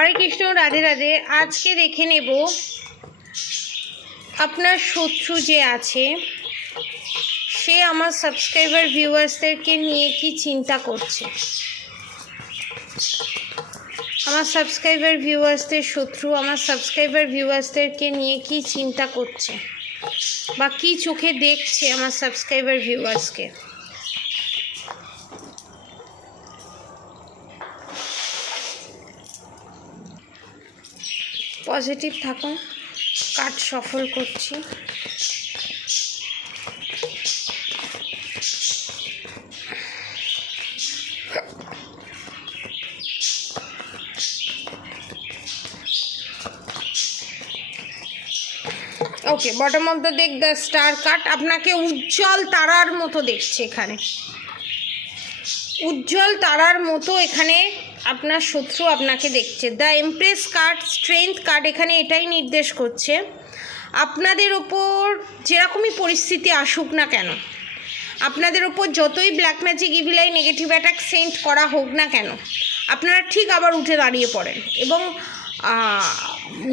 হরে কৃষ্ণ, রাধে রাধে। আজকে দেখে নেব আপনার শত্রু যে আছে সে আমার সাবস্ক্রাইবার ভিউয়ার্সদেরকে নিয়ে কি চিন্তা করছে। আমার সাবস্ক্রাইবার ভিউয়ার্সদের শত্রু আমার সাবস্ক্রাইবার ভিউয়ার্সদেরকে নিয়ে কি চিন্তা করছে বা কি চোখে দেখছে আমার সাবস্ক্রাইবার ভিউয়ার্সকে। পজিটিভ থাকুন। কার্ড সফল করছি। Okay, bottom of the deck the star card আপনাকে উজ্জ্বল তারার মতো দেখছে। এখানে উজ্জ্বল তারার মতো এখানে আপনার শত্রু আপনাকে দেখছে। The empress card, strength card এখানে এটাই নির্দেশ করছে আপনাদের ওপর যেরকমই পরিস্থিতি আসুক না কেন, আপনাদের ওপর যতই black magic, evil eye, negative attack sent করা হোক না কেন, আপনারা ঠিক আবার উঠে দাঁড়িয়ে পড়েন এবং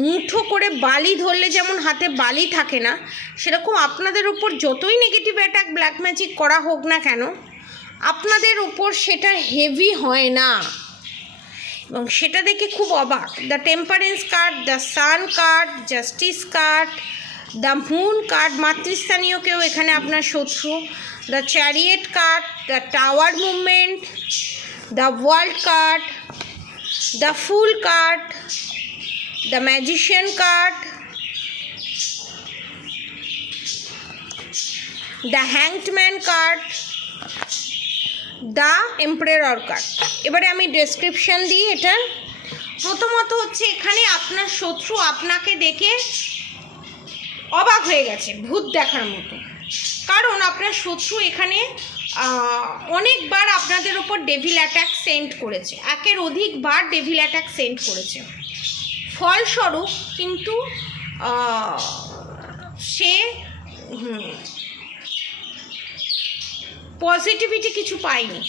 মুঠো করে বালি ধরলে যেমন হাতে বালি থাকে না, সেরকম আপনাদের উপর যতই নেগেটিভ অ্যাটাক, ব্ল্যাক ম্যাজিক করা হোক না কেন, আপনাদের উপর সেটা হেভি হয় না এবং সেটা দেখে খুব অবাক। The temperance card, the sun card, justice card, the moon card, মাতৃস্থানীয় কেউ এখানে আপনার শত্রু, the chariot card, the tower movement, the world card, the fool card, the magician card, the hanged man card, দ্য এম্পারার কার্ড। এবারে আমি ডেসক্রিপশান দিই। এটা প্রথমত হচ্ছে এখানে আপনার শত্রু আপনাকে দেখে অবাক হয়ে গেছে, ভূত দেখার মতো। কারণ আপনার শত্রু এখানে অনেকবার আপনাদের ওপর ডেভিল অ্যাটাক সেন্ড করেছে, একের অধিকবার ডেভিল অ্যাটাক সেন্ড করেছে। ফলস্বরূপ কিন্তু সে পজিটিভিটি কিছু পায়নি।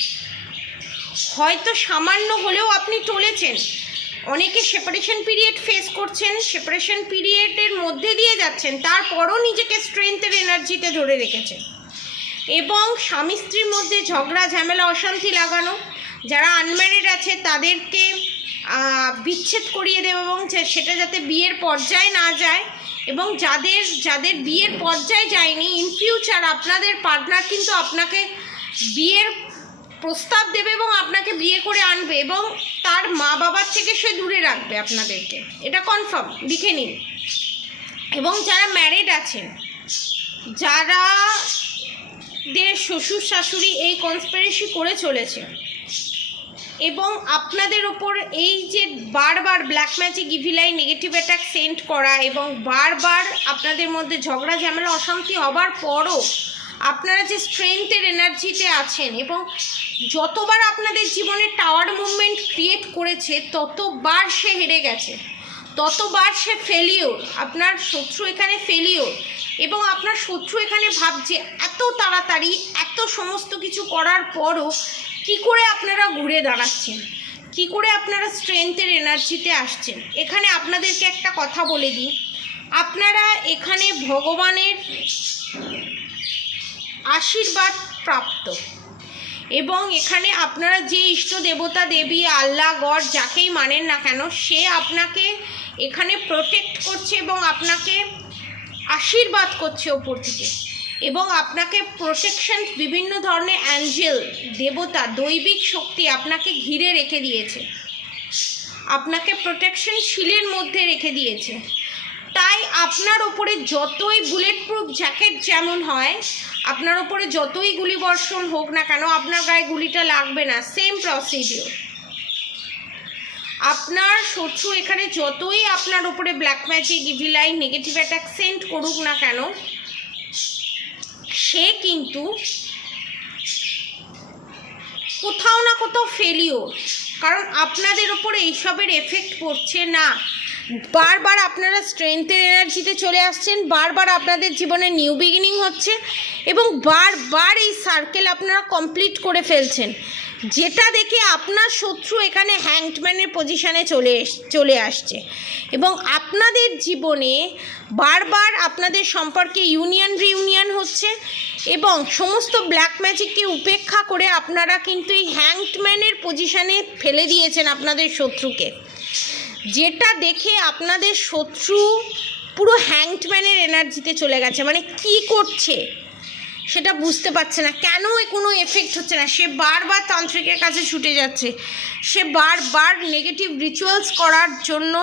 হয়তো সামান্য হলেও আপনি টলেছেন। অনেকে সেপারেশন পিরিয়ড ফেস করছেন, সেপারেশন পিরিয়ডের মধ্যে দিয়ে যাচ্ছেন, তারপরও নিজেকে স্ট্রেংথের এনার্জিতে ধরে রেখেছেন এবং স্বামী স্ত্রীর মধ্যে ঝগড়া ঝামেলা, অশান্তি লাগানো, যারা আনম্যারিড আছে তাদেরকে বিচ্ছেদ করিয়ে দেবে এবং সেটা যাতে বিয়ের পর্যায়ে না যায়, এবং যাদের বিয়ের পর্যায়ে যায়নি, ইন ফিউচার আপনাদের পার্টনার কিন্তু আপনাকে বিয়ের প্রস্তাব দেবে এবং আপনাকে বিয়ে করে আনবে এবং তার মা বাবার থেকে সে দূরে রাখবে আপনাদেরকে, এটা কনফার্ম, লিখে নিন। এবং যারা ম্যারিড আছেন, যারা শ্বশুর শাশুড়ি এই কনস্পিরেসি করে চলেছে এবং আপনাদের ওপর এই যে বারবার black magic, evil eye, negative attack send করা এবং বারবার আপনাদের মধ্যে ঝগড়া ঝামেলা, অশান্তি হবার পরও আপনারা যে স্ট্রেংথের এনার্জিতে আছেন এবং যতবার আপনাদের জীবনে টাওয়ার মুভমেন্ট ক্রিয়েট করেছে ততবার সে হেরে গেছে, ততবার সে ফেলিওর। আপনার শত্রু এখানে ফেলিওর এবং আপনার শত্রু এখানে ভাবছে এত তাড়াতাড়ি এত সমস্ত কিছু করার পরও কি করে আপনারা ঘুরে দাঁড়াচ্ছেন, কি করে আপনারা স্ট্রেংথের এনার্জিতে আসছেন। এখানে আপনাদেরকে একটা কথা বলে দিই, আপনারা এখানে ভগবানের আশীর্বাদ প্রাপ্ত এবং এখানে আপনারা যে ইষ্ট দেবতা, দেবী, আল্লাহ, গড যাকেই মানেন না কেন, সে আপনাকে এখানে প্রোটেক্ট করছে এবং আপনাকে আশীর্বাদ করছে ওপর থেকে এবং আপনাকে প্রোটেকশন, বিভিন্ন ধরনের অ্যাঞ্জেল, দেবতা, দৈবিক শক্তি আপনাকে ঘিরে রেখে দিয়েছে, আপনাকে প্রোটেকশন শিলের মধ্যে রেখে দিয়েছে। তাই আপনার ওপরে যতই বুলেট প্রুফ জ্যাকেট যেমন হয়, আপনার ওপরে যতই গুলি বর্ষণ হোক না কেন, আপনার গায়ে গুলিটা লাগবে না, সেম প্রসিডিওর। আপনার শত্রু এখানে যতই আপনার ওপরে black magic, evil eye, negative attack send করুক না কেন, সে কিন্তু কোথাও না কোথাও ফেলিওর। কারণ আপনাদের ওপরে এইসবের এফেক্ট পড়ছে না। বারবার আপনারা স্ট্রেংথের এনার্জিতে চলে আসছেন, বারবার আপনাদের জীবনে নিউ বিগিনিং হচ্ছে এবং বারবার এই সার্কেল আপনারা কমপ্লিট করে ফেলছেন যেটা দেখে আপনার শত্রু এখানে হ্যাংডম্যানের পজিশানে চলে আসছে এবং আপনাদের জীবনে বারবার আপনাদের সম্পর্কে রিউনিয়ন হচ্ছে এবং সমস্ত ব্ল্যাক ম্যাজিককে উপেক্ষা করে আপনারা কিন্তু এই হ্যাংডম্যানের পজিশানে ফেলে দিয়েছেন আপনাদের শত্রুকে, যেটা দেখে আপনাদের শত্রু পুরো হ্যাংডম্যানের এনার্জিতে চলে গেছে। মানে কি করছে সেটা বুঝতে পারছে না, কেন কোনো এফেক্ট হচ্ছে না। সে বারবার তান্ত্রিকের কাছে ছুটে যাচ্ছে, সে বারবার নেগেটিভ রিচুয়ালস করার জন্য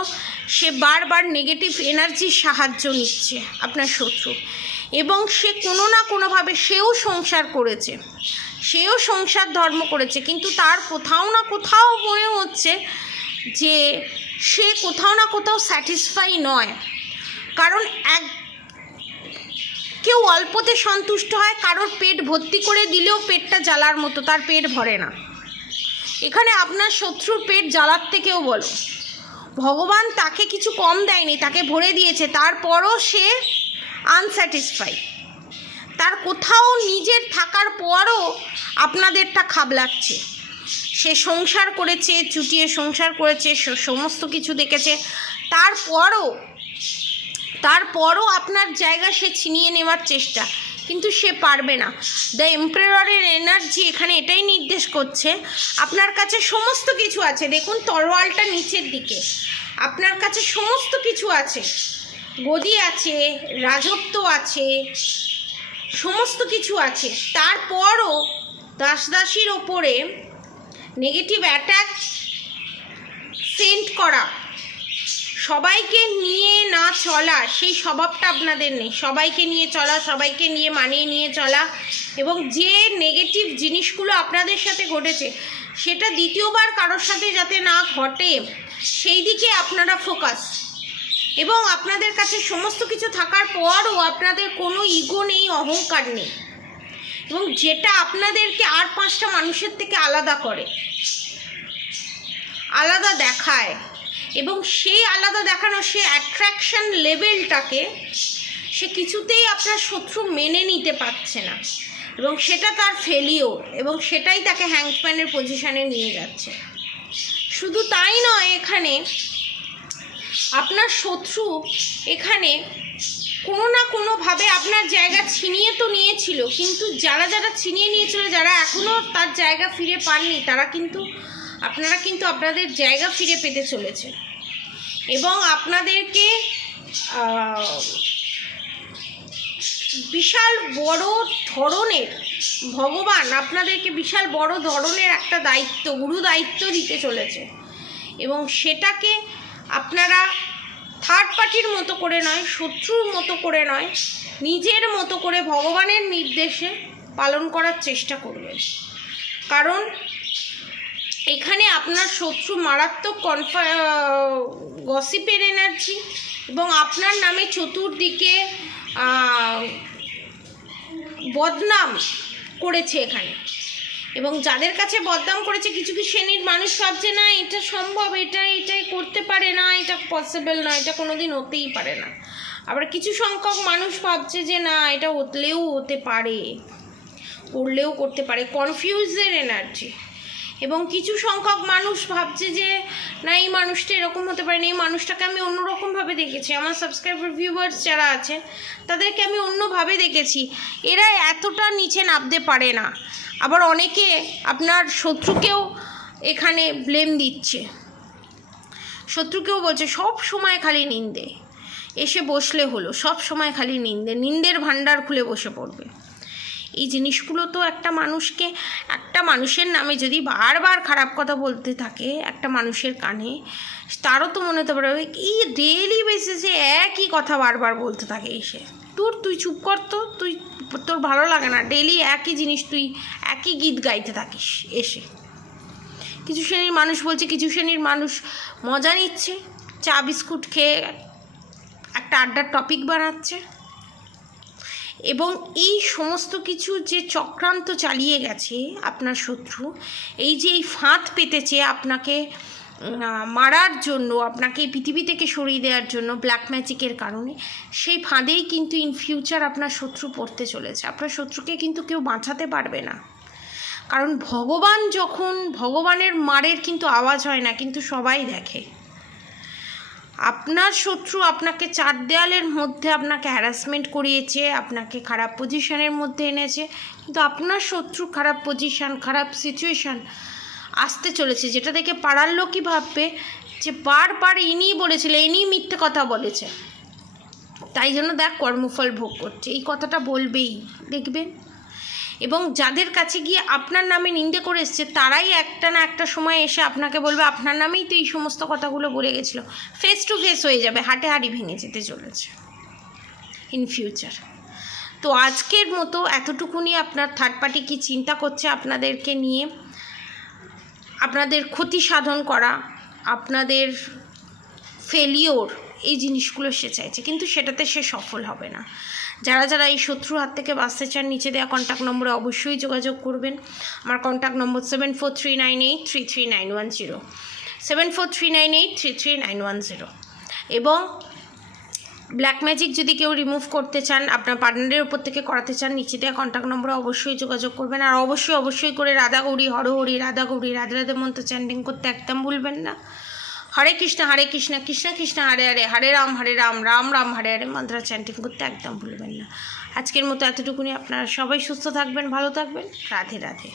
সে বারবার নেগেটিভ এনার্জির সাহায্য নিচ্ছে আপনার শত্রু। এবং সে কোনো না কোনোভাবে সেও সংসার করেছে, সেও সংসার ধর্ম করেছে, কিন্তু তার কোথাও না কোথাও মনে হচ্ছে যে সে কোথাও না কোথাও স্যাটিসফাই নয়। কারণ কেউ অল্পতে সন্তুষ্ট হয়, কারোর পেট ভর্তি করে দিলেও পেটটা জ্বালার মতো, তার পেট ভরে না। এখানে আপনার শত্রুর পেট জ্বালার থেকেও বলো, ভগবান তাকে কিছু কম দেয়নি, তাকে ভরে দিয়েছে, তারপরও সে আনস্যাটিসফাই। তার কোথাও নিজের থাকার পরও আপনাদেরটা খাবলাচ্ছে। সে সংসার করেছে, চুটিয়ে সংসার করেছে, সমস্ত কিছু দেখেছে, তারপরও আপনার জায়গা সে ছিনিয়ে নেওয়ার চেষ্টা, কিন্তু সে পারবে না। দ্য এম্পারারের এনার্জি এখানে এটাই নির্দেশ করছে আপনার কাছে সমস্ত কিছু আছে। দেখুন তরোয়ালটা নিচের দিকে, আপনার কাছে সমস্ত কিছু আছে, গদি আছে, রাজত্ব আছে, সমস্ত কিছু আছে, তারপরও দাসদাসীর ওপরে নেগেটিভ অ্যাটাক সেন্ড করা, সবাইকে নিয়ে না চলা, সেই স্বভাবটা আপনাদের নেই। সবাইকে নিয়ে চলা, সবাইকে নিয়ে মানিয়ে নিয়ে চলা, এবং যে নেগেটিভ জিনিসগুলো আপনাদের সাথে ঘটেছে সেটা দ্বিতীয়বার কারোর সাথে যাতে না ঘটে সেই দিকে আপনারা ফোকাস। এবং আপনাদের কাছে সমস্ত কিছু থাকার পরও আপনাদের কোনো ইগো নেই, অহংকার নেই, এবং যেটা আপনাদেরকে আর 5টা মানুষের থেকে আলাদা করে, আলাদা দেখায়, এবং সেই আলাদা দেখানো সে অ্যাট্রাকশন লেভেলটাকে সে কিছুতেই আপনার শত্রু মেনে নিতে পারছে না, এবং সেটা তার ফেলিওর, এবং সেটাই তাকে হ্যাংডম্যানের পজিশানে নিয়ে যাচ্ছে। শুধু তাই নয়, এখানে আপনার শত্রু এখানে কোনো না কোনোভাবে আপনার জায়গা ছিনিয়ে তো নিয়েছিল, কিন্তু যারা ছিনিয়ে নিয়েছিল, যারা এখনও তার জায়গা ফিরে পাননি, আপনারা কিন্তু আপনাদের জায়গা ফিরে পেতে চলেছে। এবং আপনাদেরকে বিশাল বড় ধরনের ভগবান আপনাদেরকে বিশাল বড় ধরনের একটা দায়িত্ব, গুরু দায়িত্ব দিতে চলেছে, এবং সেটাকে আপনারা থার্ড পার্টির মতো করে নয়, শত্রুর মতো করে নয়, নিজের মতো করে ভগবানের নির্দেশে পালন করার চেষ্টা করবেন। কারণ এখানে আপনার শত্রু মারাত্মক গসিপের এনার্জি, এবং আপনার নামে চতুর্দিকে বদনাম করেছে এখানে, এবং যাদের কাছে বদনাম করেছে কিছু কিছু শ্রেণীর মানুষ ভাবছে না এটা সম্ভব, এটাই করতে পারে না, এটা পসিবল নয়, এটা কোনোদিন হতেই পারে না। আবার কিছু সংখ্যক মানুষ ভাবছে যে না এটা হতেও হতে পারে, করলেও করতে পারে, কনফিউজের এনার্জি। এবং কিছু সংখ্যক মানুষ ভাবছে যে না এই মানুষটা এরকম হতে পারে না, এই মানুষটাকে আমি অন্যরকমভাবে দেখেছি, আমার সাবস্ক্রাইবার ভিউয়ার্স যারা আছে তাদেরকে আমি অন্যভাবে দেখেছি, এরা এতটা নিচে নামতে পারে না। আবার অনেকে আপনার শত্রুকেও এখানে ব্লেম দিচ্ছে, শত্রুকেও বলছে সব সময় খালি নিন্দে, এসে বসলে হলো সব সময় খালি নিন্দের ভান্ডার খুলে বসে পড়বে। এই জিনিসগুলো তো একটা মানুষের নামে যদি বারবার খারাপ কথা বলতে থাকে একটা মানুষের কানে, তারও তো মনে হতে পারে কি ডেইলি বেসিসে একই কথা বারবার বলতে থাকে এসে, তুই চুপ কর তো, তোর ভালো লাগে না, ডেইলি একই জিনিস, তুই একই গীত গাইতে থাকিস এসে। কিছু শ্রেণীর মানুষ বলছে, কিছু শ্রেণীর মানুষ মজা নিচ্ছে, চা বিস্কুট খেয়ে একটা আড্ডার টপিক বানাচ্ছে। এবং এই সমস্ত কিছু যে চক্রান্ত চালিয়ে গেছে আপনার শত্রু, এই যে এই ফাঁদ পেতেছে আপনাকে মারার জন্য, আপনাকে এই পৃথিবী থেকে সরিয়ে দেওয়ার জন্য ব্ল্যাক ম্যাজিকের কারণে, সেই ফাঁদেই কিন্তু ইন ফিউচার আপনার শত্রু পড়তে চলেছে। আপনার শত্রুকে কিন্তু কেউ বাঁচাতে পারবে না, কারণ ভগবানের মারের কিন্তু আওয়াজ হয় না, কিন্তু সবাই দেখে। আপনার শত্রু আপনাকে চার দেয়ালের মধ্যে আপনাকে হ্যারাসমেন্ট করিয়েছে, আপনাকে খারাপ পজিশনের মধ্যে এনেছে, কিন্তু আপনার শত্রু খারাপ পজিশন, খারাপ সিচুয়েশান আসতে চলেছে, যেটা দেখে পাড়ার লোকই ভাববে যে বারবার ইনিই বলেছিল, ইনিই মিথ্যে কথা বলেছে, তাই জন্য দেখ কর্মফল ভোগ করছে, এই কথাটা বলবেই, দেখবেন। এবং যাদের কাছে গিয়ে আপনার নামে নিন্দে করে এসছে, তারাই একটা না একটা সময় এসে আপনাকে বলবে আপনার নামেই তো এই সমস্ত কথাগুলো বলে গেছিলো। ফেস টু ফেস হয়ে যাবে, হাটে হাড়ি ভেঙে যেতে চলেছে ইন ফিউচার। তো আজকের মতো এতটুকুনি। আপনার থার্ড পার্টি কী চিন্তা করছে আপনাদেরকে নিয়ে, আপনাদের ক্ষতি সাধন করা, আপনাদের ফেলিওর, এই জিনিসগুলো সে চাইছে, কিন্তু সেটাতে সে সফল হবে না। যারা যারা এই শত্রুর হাত থেকে বাঁচতে চান, নিচে দেওয়া কন্ট্যাক্ট নম্বরে অবশ্যই যোগাযোগ করবেন। আমার কন্ট্যাক্ট নম্বর 7439833910, 7439833910। এবং ব্ল্যাক ম্যাজিক যদি কেউ রিমুভ করতে চান, আপনার পার্টনারের উপর থেকে করাতে চান, নিচে দেওয়া কন্ট্যাক্ট নম্বরে অবশ্যই যোগাযোগ করবেন। আর অবশ্যই করে রাধা গৌরী হরহরি, রাধা গৌরী রাধে রাধে মন্ত্র চ্যান্টিং করতে একদম ভুলবেন না। হরে কৃষ্ণ কৃষ্ণ কৃষ্ণ হরে হরে, হরে রাম রাম রাম হরে হরে মন্ত্র চ্যান্টিং করতে একদম ভুলবেন না। আজকের মতো এতটুকুনি। আপনারা সবাই সুস্থ থাকবেন, ভালো থাকবেন। রাধে রাধে।